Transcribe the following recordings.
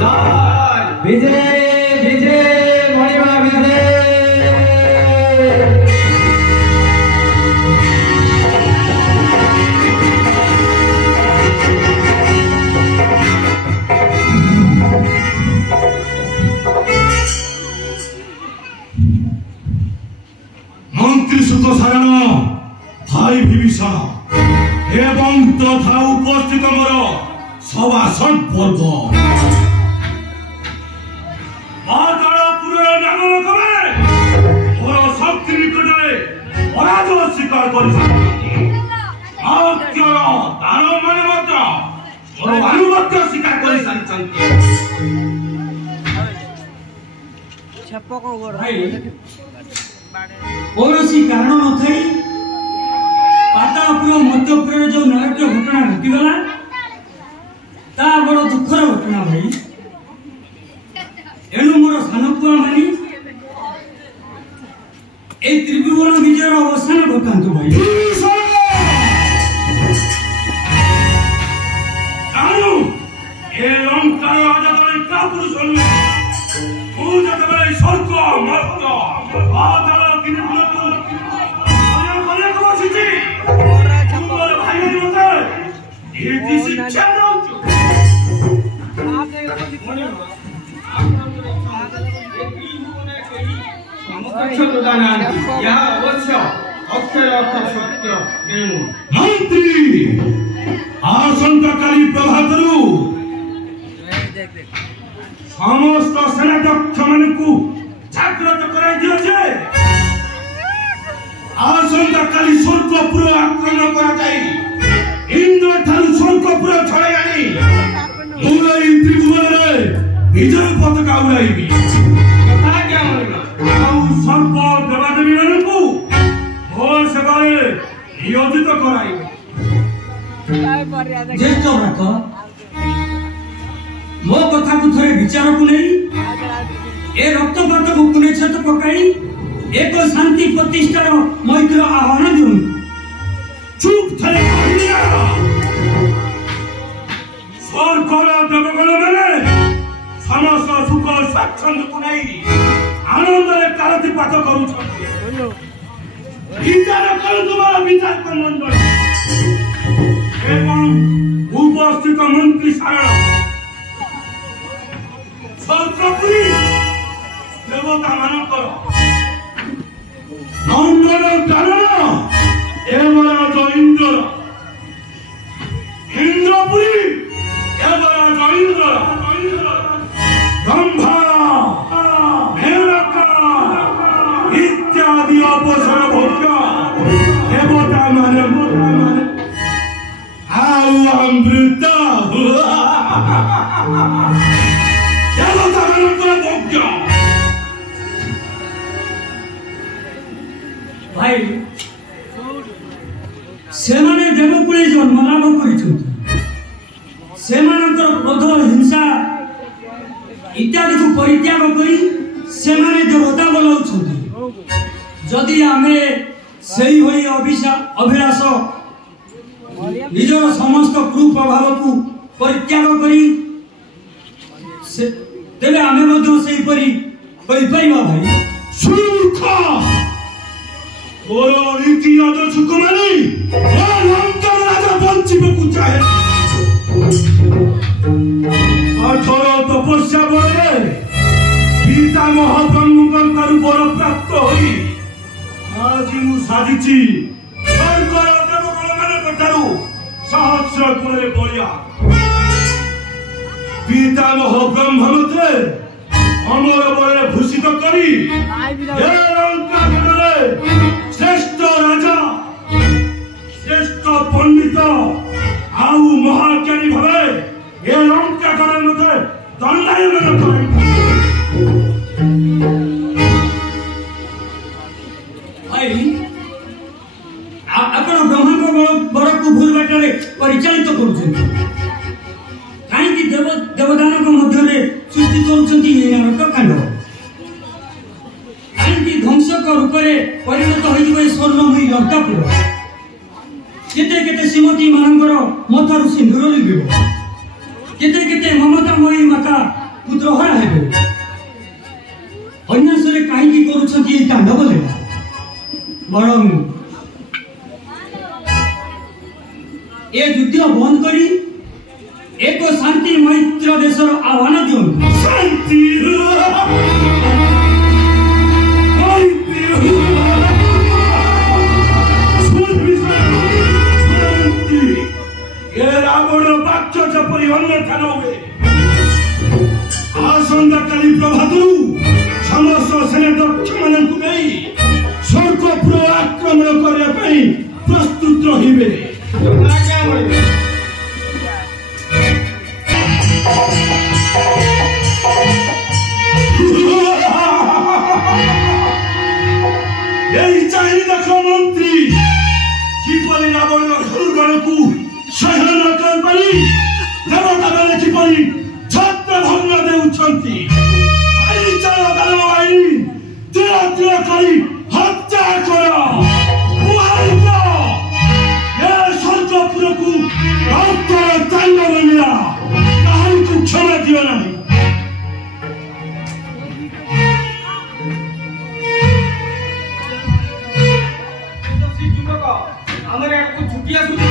विजय विजय मणिमा विजय मंत्री सुख सारण भाई विभीषण एवं तथा उपस्थित मोर सभासद वर्ग मोर शक्ति निकटरे पराजय स्वीकार कर अनुमत स्वीकार कर कौनसी कारण न थी पातालपुर मध्यपुर जो नाट्य घटना घटीगला ता बड़ दुखर घटना भाई एणु मोर सानुपुआ मानी ए त्रिभुवन विजयर अवसान घटातु भाई जानू ए लंकार राजा तले का पुरुष होले तू जतबे स्वर्ग मर्त पाताल त्रिभुवन को आया को बसिछि मोर भाई मते ए शिक्षा दउछु आप देख मंत्री आसंतकाली प्रभातरू समस्त सेनाध्यक्ष मानकु जागृत कराई दियो जे आसंतकाली स्वर्गपुर आक्रमण करा जाई इंद्र ठारू स्वर्गपुर छड़ाई आनी मुलाई त्रिभुवन रे विजय पताका उड़ाईबी सर्व देवादेवी मानकु भोर सेवारे नियोजित कराई ज्येष्ठ व्रत मो कथा को थोड़े विचार को नहीं ए रक्तपात को पुणे छत पकाई एक शांति प्रतिष्ठार मैत्र आह्वान दिउं चुप थले कहिया स्वर्गर देवगण माने समस्त सुख स्वाच्छंद को नहीं आनंद रे कालतिपात करूछन्ति विचार करूथुबा विचार मंडल एवं उपस्थित मंत्री सारण स्वर्गपुरी देवता मानकर नंदन कानन एवराज इंद्र इंद्रपुरी एवराज इंद्र ब्रह्मा इत्यादि अवसर भोग्य देवता माने अमृत देवता मानकर भोग्य भाई सेमाने देवकुले जन्म लाभ करिछन्ति सेमानकर क्रोध हिंसा इत्यादि को परित्याग करी सेमाने देवता बोलाउछन्ति जदि आमे सही होई अभिलाष निजर समस्त कुप्रभाव को परित्याग करी तेरे आमे मध्य सही परी कहि परिबा भाई सुख तोर रीति आदर्श को मानी ए लंका राजा बंचिबकु चाहे कठोर तपस्या बळे पितामह ब्रह्मकर बर प्राप्त होई आज मु साधिची स्वर्गर देवगण मानकठारु सहस्र गुणे बलिया पितामह ब्रह्म मते अमर बळे भूषित करी हे लंका नगरे श्रेष्ठ राजा श्रेष्ठ पंडित आउ महाज्ञानी भावे ए लंका नगर मते दंडायमान करे आपण ब्रह्मा को बड़ को भूल बाटरे परिचालित करूछन्ति काई कि देवदान को मध्य रे सृष्टि करूछन्ति ए नरक कांड काई कि ध्वंसक रूप रे परिणत होई गय स्वर्णमयी लंकापुर केते केते श्रीमती मानकर मथारु सिंदूर लिबिबो केते केते ममतामयी माता पुत्रहरा हेबे अन्यासरे काहींकी करूछथि ए कांड बोले बरं ए युद्ध बंद करी एक शांति मैत्र देशर आह्वान दियो शांति रावण बाक्य जपरी अन्यथा न हुए आसंता काली प्रभातु समस्त सेनाध्यक्ष मानक नहीं स्वर्गपुर आक्रमण करने प्रस्तुत रहिबे यही चाहिए देखो मंत्री किपरि रावण दुर्गण को सहन कर पारी देवता बेले किपरि छत्र भंग देउछंती आई चल दानव आई तिरा तिरा करी हत्या करो उहाइको ये स्वर्गपुर को रक्तर तांडव मिला काहू को क्षमा दियो नहीं हमारे को छुट्टियां शुरू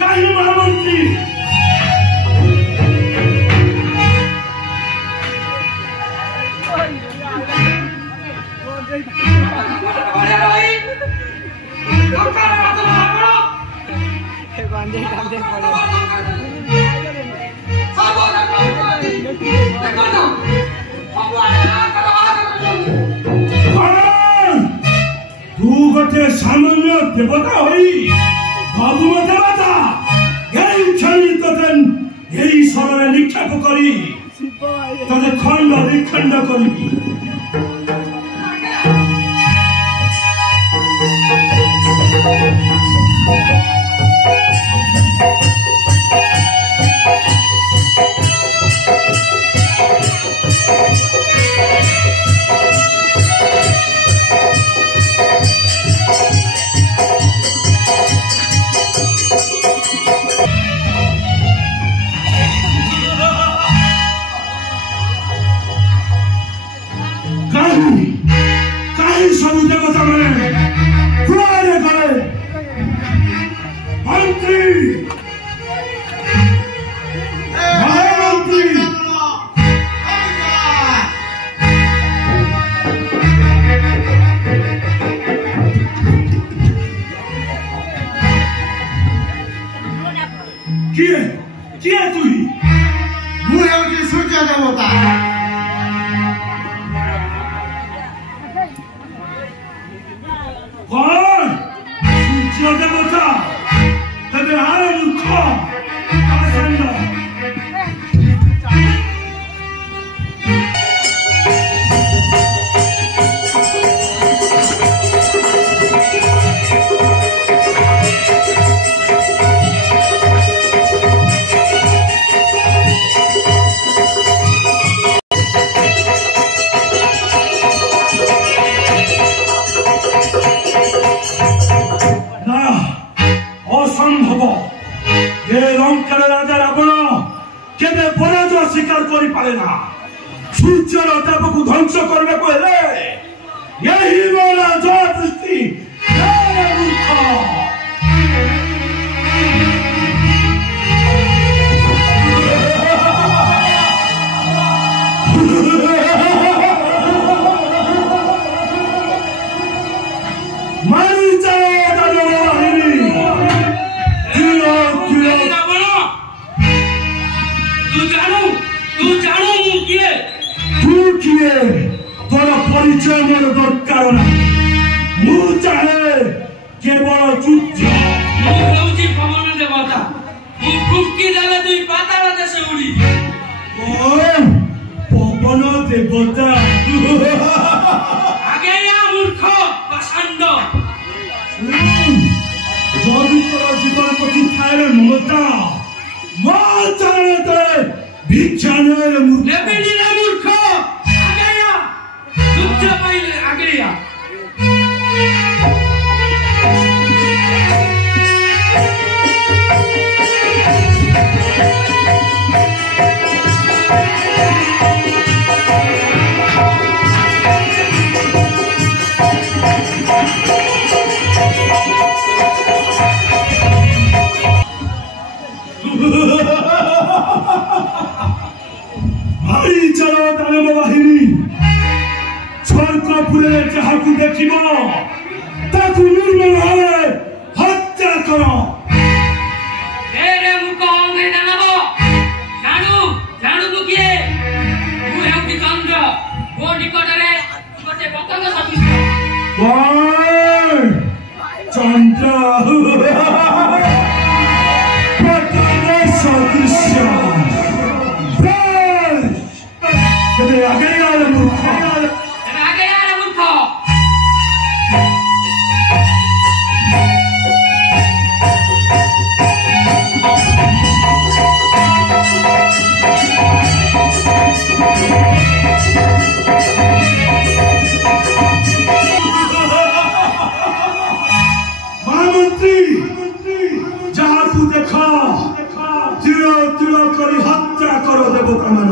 काई महामंत्री तू गोटे सामान्य देवता होई बाबू देवता यही क्षणी तोते यही सरले निक्षेप करी तोते खंड विखंड करी सब देवता मैंने कुआरे गए मंत्री महामंत्री किए किए तू मुझे उनकी सूर्य देवता कौन सूर्य देवता तबे हारे मूर्ख आसंद स्वीकार करि पारे ना सूर्यर ताप को ध्वंस करने को हेले यही मोरा जय दृष्टि तोर परिचय मोर दरकार ना मु चाहे केवल युद्ध हेउची पवन देवता मु फुक्की देले दुई पाताल देश उड़ी पवन देवता आगे या मूर्ख पाषांड जदि तोर जीवन प्रति थारे ममता मो चरणते भिक्षाने मूर्ख लेबेनी रे मूर्ख आगे या युद्ध पहिले आगे या ପୁରରେ ଯାହାକୁ ଦେଖିବ ତାକୁ ନିର୍ମଳ ଭାବେ ହତ୍ୟା କର। ମୁଖ ଅଙ୍ଗରେ ଦାନବ ଜାଣୁ କିଏ? ମୁଁ ହେଉଛି ଚନ୍ଦ୍ର, ମୋ ନିକଟରେ ଗୋଟେ ପତଙ୍ଗ ସଦୃଶ। ଚନ୍ଦ୍ର ପତଙ୍ଗ ସଦୃଶ ତେବେ ଆଗେଇ ଆለ ମୂର୍ଖ। महामंत्री जहां देखा तीर तीर कर हत्या कर देवता मान।